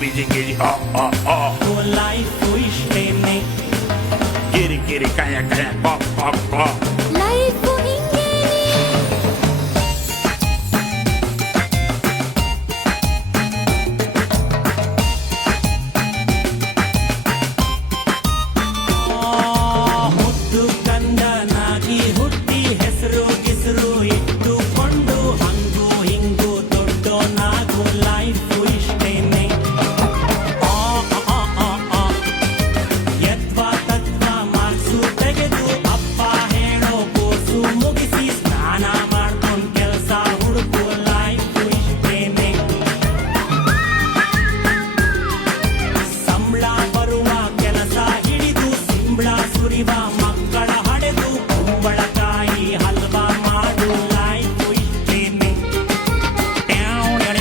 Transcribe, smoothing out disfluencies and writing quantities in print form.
busy, giddy, life ಇಷ್ಟೇನೆ giddy, giddy, kaya, kaya, life ಹಿಂಗೇನೆ ಮುದ್ದು ಕಂದನಾಗಿ ಹುಟ್ಟಿ ಹೆಸರು ಗಿಸರು ಇಟ್ಟುಕೊಂಡು ಹಂಗು ಹಿಂಗು ದೊಡ್ಡೋನಾಗು ಲೈಫ್